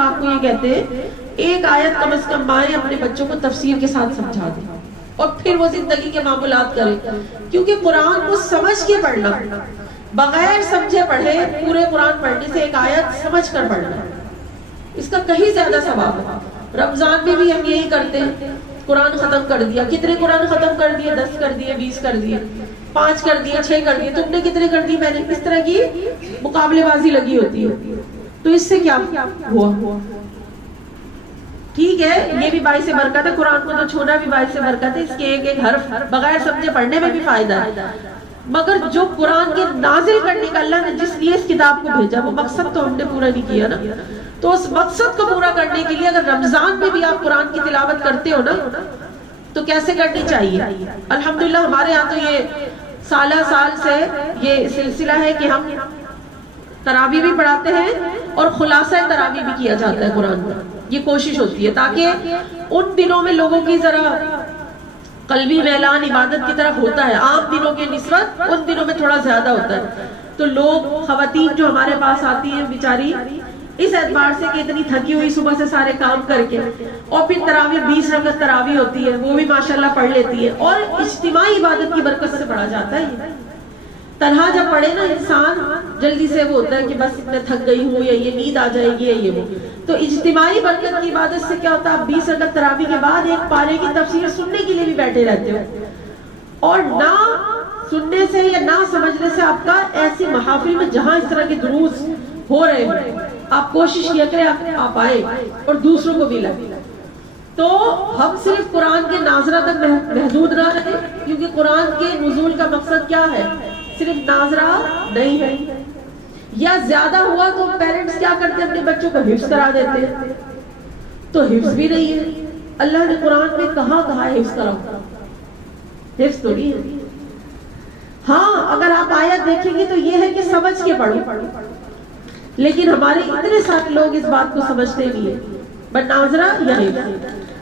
آپ کو یہ کہتے ہیں ایک آیت کم از کم مائیں اپنے بچوں کو تفسیر کے ساتھ سمجھا دیں اور پھر وہ زندگی کے معاملات کریں، کیونکہ قرآن کو سمجھ کے پڑھنا، بغیر سمجھے پڑھے پورے قرآن پڑھنے سے ایک آیت سمجھ کر پڑھنا، اس کا کہیں زیادہ ثواب ہے۔ رمضان میں بھی ہم یہی کرتے ہیں، قرآن ختم کر دیا، کتنے قرآن ختم کر دیے؟ 10 کر دیے، 20 کر دیے، 5 کر دیے، 6 کر دیے، تم نے کتنے کر دی؟ میں نے۔ اس طرح کی مقابلے بازی لگی ہوتی ہے، تو اس سے کیا ہوا؟ ٹھیک ہے یہ بھی باعث برکت ہے، قرآن کو تو چھونا بھی باعث برکت ہے، اس کے ایک ایک حرف بغیر سمجھے پڑھنے میں بھی فائدہ ہے، مگر جو قرآن کے نازل کرنے کا اللہ نے جس لیے اس کتاب کو بھیجا وہ مقصد تو ہم نے پورا نہیں کیا نا، تو اس مقصد کو پورا کرنے کے لیے اگر رمضان میں بھی آپ قرآن کی تلاوت کرتے ہو نا تو کیسے کرنی چاہیے؟ الحمدللہ ہمارے یہاں تو یہ سالہ سال سے یہ سلسلہ ہے کہ ہم تراویح بھی پڑھاتے ہیں اور خلاصہ تراویح بھی کیا جاتا ہے قرآن کا، یہ کوشش ہوتی ہے تاکہ ان دنوں میں لوگوں کی ذرا قلبی میلان عبادت کی طرف ہوتا ہے، عام دنوں کے نسبت ان دنوں میں تھوڑا زیادہ ہوتا ہے، تو لوگ خواتین جو ہمارے پاس آتی ہیں بیچاری اس اعتبار سے کہ اتنی تھکی ہوئی صبح سے سارے کام کر کے، اور پھر تراویح 20 رکعت تراویح ہوتی ہے وہ بھی ماشاءاللہ پڑھ لیتی ہے، اور اجتماعی عبادت کی برکت سے پڑھا جاتا ہے۔ تنہا جب پڑھے نا انسان جلدی سے وہ ہوتا ہے کہ بس میں تھک گئی ہوں یا یہ نیند آ جائے گی یا یہ وہ، تو اجتماعی برکت کی عبادت سے کیا ہوتا ہے؟ آپ 20 رکعت تراویح کے بعد ایک پارے کی تفسیر سننے کے لیے بھی بیٹھے رہتے ہو، اور نہ سننے سے یا نہ سمجھنے سے آپ کا ایسی محافل میں جہاں اس طرح کے دروس ہو رہے ہو آپ کوشش کیا کریں آپ آئے اور دوسروں کو بھی لگے، تو ہم صرف قرآن کے ناظرہ تک محدود نہ رہے، کیونکہ قرآن کے نزول کا مقصد کیا ہے؟ صرف ناظرہ نہیں ہے، یا زیادہ ہوا تو پیرنٹس کیا کرتے ہیں؟ اپنے بچوں کو حفظ کرا دیتے ہیں، تو حفظ بھی نہیں ہے۔ اللہ نے قرآن میں کہاں کہا ہے حفظ کراؤ؟ حفظ تو نہیں ہے۔ ہاں اگر آپ آیت دیکھیں گے تو یہ ہے کہ سمجھ کے پڑھو، لیکن ہمارے اتنے سارے لوگ اس بات کو سمجھتے نہیں ہیں، بٹ ناظرہ یا حفظ